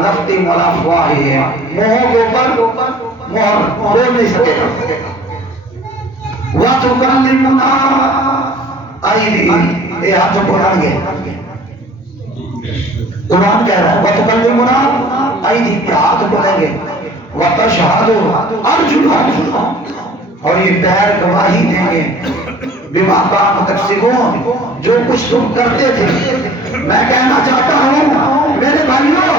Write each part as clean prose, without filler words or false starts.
نفتی ملافواہی ہے، منہوں کے اوپر مہر بول نہیں سکے گا۔ وَتُكَلِّمُنَا أَيْدِيهِمْ، یہ ہاتھوں کو رنگے قرآن کہہ رہا ہے وَتُكَلِّمُنَا أَيْدِيهِمْ، یہ ہاتھ بولیں گے وَتَشْهَدُ أَرْجُلُهُمْ، اور یہ پیر گواہی دیں گے بِمَا كَانُوا يَكْسِبُونَ، جو کچھ تم کرتے تھے۔ میں کہنا چاہتا ہوں میرے بھائیوں،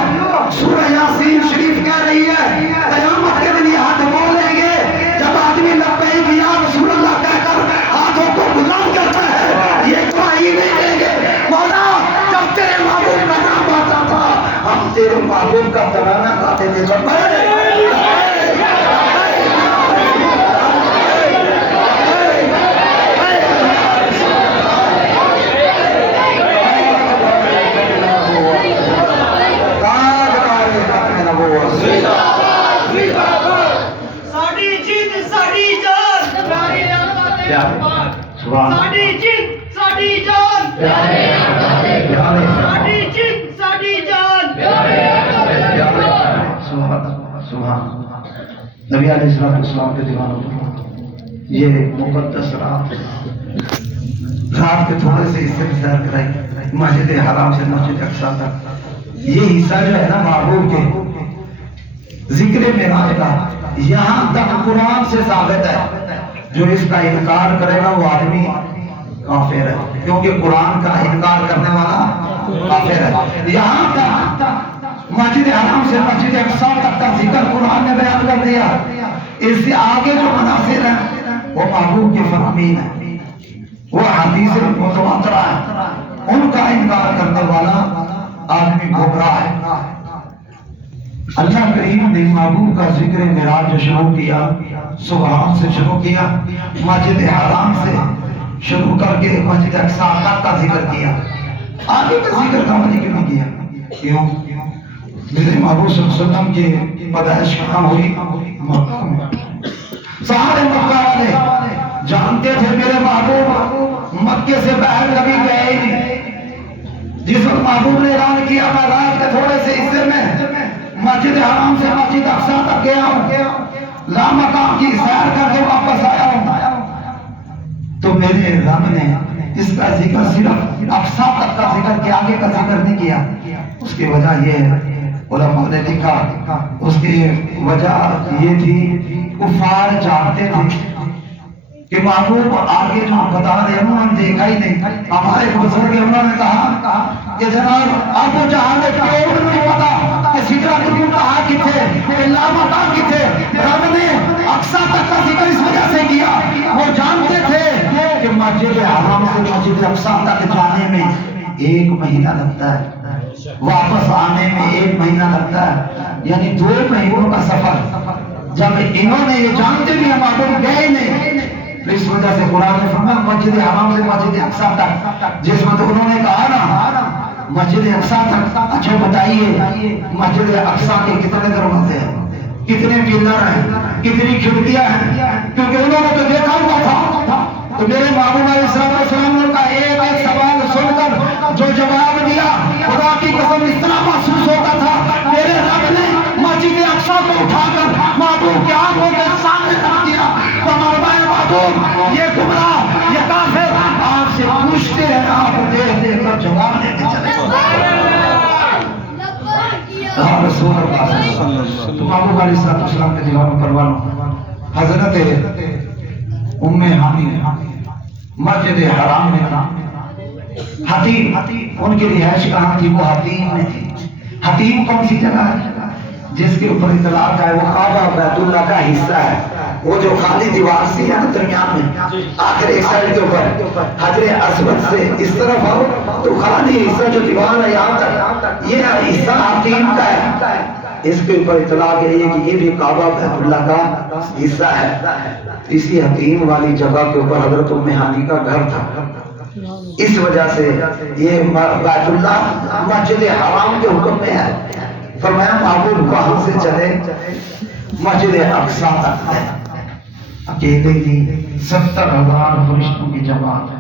سورہ یاسین شریف کہہ رہی ہے قیامت کے دن یہ ہاتھ بولیں گے جب آدمی لبیک یا رسول اللہ کہہ کر ہاتھوں کو بلند کرتا ہے، یہ گواہی نہیں دیں گے مولا جب تیرے محبوب کا نام آتا تھا ہم تیرے محبوب کا ترانہ گاتے تھے۔ ساڑی جیت ساڑی جان، ساڑی جیت ساڑی جان۔ سبحان نبی علیہ السلام کے دیوانوں یہ مقدس رات کے تھوڑے سے حصے میں سیر کرائی مسجد حرام سے مسجد اقصی تک۔ یہ حصہ جو ہے نا محبوب کے ذکر معراج کا، یہاں تک قرآن سے ثابت ہے جو اس کا انکار کرے گا وہ آدمی کافر ہے، کیونکہ قرآن کا انکار کرنے والا کافر ہے۔ یہاں تک مسجد حرام سے مسجد اقصی تک کا ذکر قرآن نے بیان کر دیا۔ اس سے آگے جو مناظر ہیں وہ محبوب کے فرامین ہیں، وہ حدیث متواترہ ہیں، ان کا انکار کرنے والا آدمی گمراہ ہے۔ اللہ کریم نے محبوب کا ذکر معراج جو شروع کیا سبحان سے شروع کیا، مسجد حرام سے شروع کر کے مسجد اقصی تک کا ذکر کیا، آگے کا ذکر کا ذکر نہیں کیا۔ کیوں؟ میرے محبوب صلی اللہ علیہ وسلم کی پیدائش کہاں ہوئی؟ مکہ میں۔ سارے مکہ والے جانتے تھے میرے محبوب مکے سے باہر کبھی گئے ہی نہیں۔ جس وقت محبوب نے اعلان کیا میں رات کے تھوڑے سے حصے میں مسجد حرام سے مسجد اقصی تک گیا ہوں، لامقام کی سیر کر کے واپس آیا ہوں، تو میرے رب نے اس کا ذکر صرف اقصی تک کا ذکر کیا، آگے کا ذکر نہیں کیا۔ اس کی وجہ یہ ہے، علماء نے لکھا اس کی وجہ یہ تھی کفار چاہتے تھے کہ محبوب آگے جو بتا رہے ہیں انہوں نے دیکھا ہی نہیں۔ ہمارے بزرگ انہوں نے کہا کہ جناب ابو جہل کیوں نہیں پتا کہ سدرۃ المنتہا کتھے، لامقام کتھے؟ رب نے اقصی تک کا ذکر اس وجہ سے کیا، وہ جانتے تھے کہ مسجد حرام سے مسجد اقصی تک جانے میں 1 مہینہ لگتا ہے، واپس آنے میں 1 مہینہ لگتا ہے، یعنی 2 مہینوں کا سفر۔ جب انہوں نے یہ جانتے بھی ہم آگے گئے نہیں، اس وجہ سے قرآن نے فرمایا مسجد حرام سے مسجد اقصی تک۔ جس وقت انہوں نے کہا نا مسجد اقصی تک، اچھا بتائیے مسجد اقصی کے کتنے دروازے ہیں، کتنے پلر ہیں، کتنی کھڑکیاں ہیں؟ کیونکہ انہوں نے تو دیکھا ہوا تھا۔ تو میرے محبوب علیہ السلام کا ایک ایک سوال سن کر جو جواب دیا، خدا کی قسم اس طرح محسوس ہوتا تھا میرے رب نے مسجد اقصی کو اٹھا کر محبوب کی آنکھوں کے سامنے رکھ دیا۔ محبوب یہ گمراہ یہ کافر آپ سے پوچھتے ہیں، آپ دیکھ دیکھ کر جواب دیتے چلے۔ رسول اللہ صلی اللہ علیہ وسلم تو محبوب علیہ السلام کے دیوانوں پروانوں حضرت ام ہانی مسجد حرام میں تھا۔ حتیم ان کی رہائش کہاں تھی؟ وہ حتیم میں تھی۔ حتیم کون سی جگہ ہے جس کے اوپر اطلاق ہے؟ وہ کعبہ بیت اللہ کا حصہ ہے، وہ جو خالی دیوار سی ہے نا درمیان میں آخر ایک سائڈ کے اوپر حجر اسود سے اس طرف آؤ تو خالی حصہ جو دیوار ہے یہاں تک، یہ حصہ حتیم کا ہے۔ اس کے اوپر اطلاق ہے کہ یہ بھی کعبہ بیت اللہ کا حصہ ہے۔ اسی حتیم والی جگہ کے اوپر حضرت ام ہانی کا گھر تھا، اس وجہ سے یہ بیت اللہ مسجد حرام کے حکم میں ہے۔ فرمایا محبوب وہاں سے چلے مسجد اقصی تک ہے، اکیلے ہی 70,000 فرشتوں کی جماعت ہے۔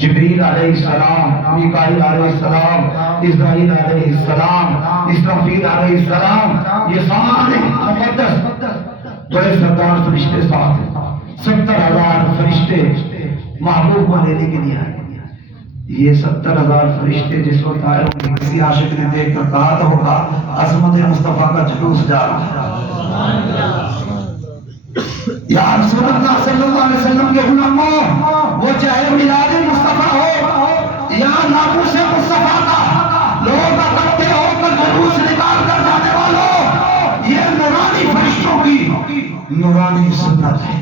جبریل علیہ السلام، میکائیل علیہ السلام، اسرائیل علیہ السلام، اسرافیل علیہ السلام، یہ سارے مقدس بڑے سردار فرشتے ساتھ ہیں. 70,000 فرشتے محبوب کو لینے کے لیے آئے. یہ 70,000 فرشتے جس وقت آئے ہوں گے کسی عاشق نے دیکھ کر کہا تو ہوگا عظمت مصطفیٰ کا جلوس جا رہا ہے. یا رسول اللہ صلی اللہ علیہ وسلم کے غلاموں، وہ چاہے میلاد مصطفیٰ ہو یا ناموس مصطفیٰ کا لوگ اکٹھے ہو کر جلوس نکال کر جانے والوں، یہ نورانی فرشتوں کی نورانی سنت ہے.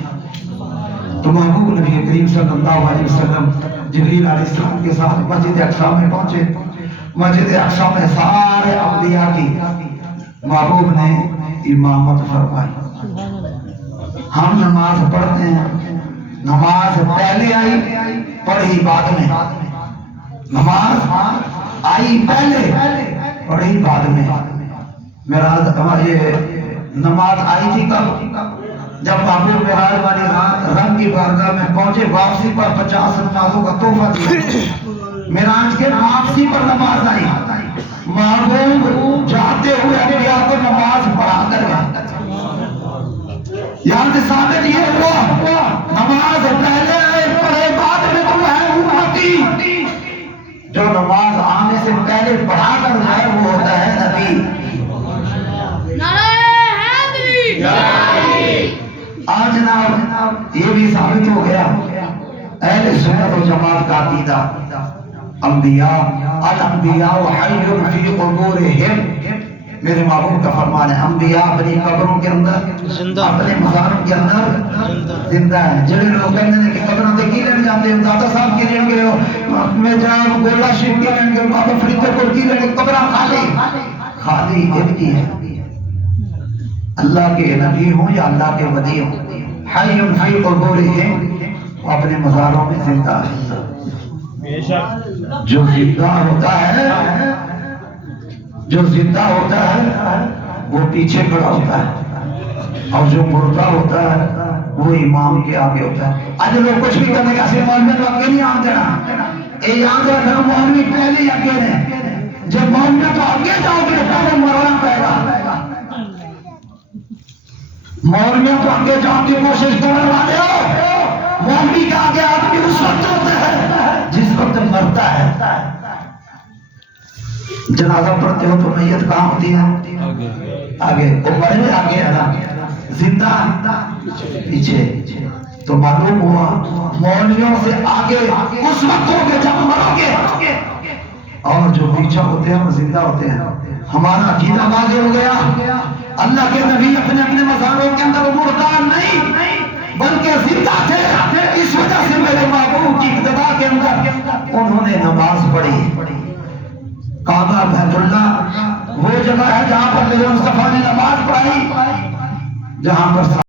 تو محبوب نبی کریم صلی اللہ علیہ وسلم جبریل علیہ السلام کے ساتھ مسجد اقصی میں پہنچے. مسجد اقصی میں سارے انبیاء کی محبوب نے امامت فرمائی. ہم نماز پڑھتے ہیں، نماز پہلے آئی پڑھی بعد میں. نماز آئی پہلے پڑھی بعد میں. میرا یہ نماز آئی تھی کب؟ جب محبوب معراج والی رات رب کی بارگاہ میں پہنچے. واپسی پر 50 نمازوں کا تحفہ دیا. معراج کے واپسی پر نماز آئی. محبوب جاتے ہوئے انبیاء کو نماز پڑھا کر گئے. یہاں سے ثابت یہ ہوا نماز پہلے آئے پڑھے بعد میں تو ہے امتی. جو نماز آنے سے پہلے پڑھا کر گئے وہ ہوتا ہے نبی. آج جناب یہ بھی ثابت ہو گیا اہل سنت و جماعت کا عقیدہ انبیاء الانبیاء حی فی قبورہم. میرے محبوب کا فرمان ہے انبیاء اپنی قبروں کے اندر اپنے مزاروں کے اندر زندہ ہے. جڑے لوگ کہتے ہیں کہ قبروں سے کی لینے جاتے ہیں داتا صاحب کی لینے گئے ہو میں جناب گولڈا شریف کی لینے گئے بابا فرید پور کی لینے قبریں خالی ان کی ہے. اللہ کے نبی ہوں یا اللہ کے ولی ہوں حی فی قبورہم اپنے مزاروں میں زندہ ہے. جو زندہ ہوتا ہے وہ پیچھے کھڑا ہوتا ہے اور جو مردہ ہوتا ہے وہ امام کے آگے ہوتا ہے. آج لوگ کچھ بھی کرنے کا مولوی تو آگے نہیں آن دینا. یہ یاد رکھنا مولوی پہلے ہی آگے رہے. جب مولوی تو آگے جاؤ گے پہلے مرنا پڑے گا. مولوی تو آگے جاؤ کی کوشش کرنے والے ہو. مولوی کے آگے آدمی اس وقت ہوتا ہے جس وقت مرتا ہے. جنازہ پڑھتے ہو تو میت کہاں ہوتی ہے؟ آگے. وہ مرے آگے ہے نا، زندہ پیچھے. تو معلوم ہوا مولویوں سے آگے اس وقت ہوگے جب مرو گے اور جو پیچھے ہوتے ہیں وہ زندہ ہوتے ہیں. ہمارا عقیدہ واضح ہو گیا. اللہ کے نبی اپنے اپنے مزاروں کے اندر مردہ نہیں بلکہ زندہ تھے. اس وجہ سے میرے محبوب کی ابتدا کے اندر انہوں نے نماز پڑھی. کعبہ بیت اللہ وہ جگہ ہے جہاں پر میرے مصطفیٰ نے نماز پڑھائی، جہاں پر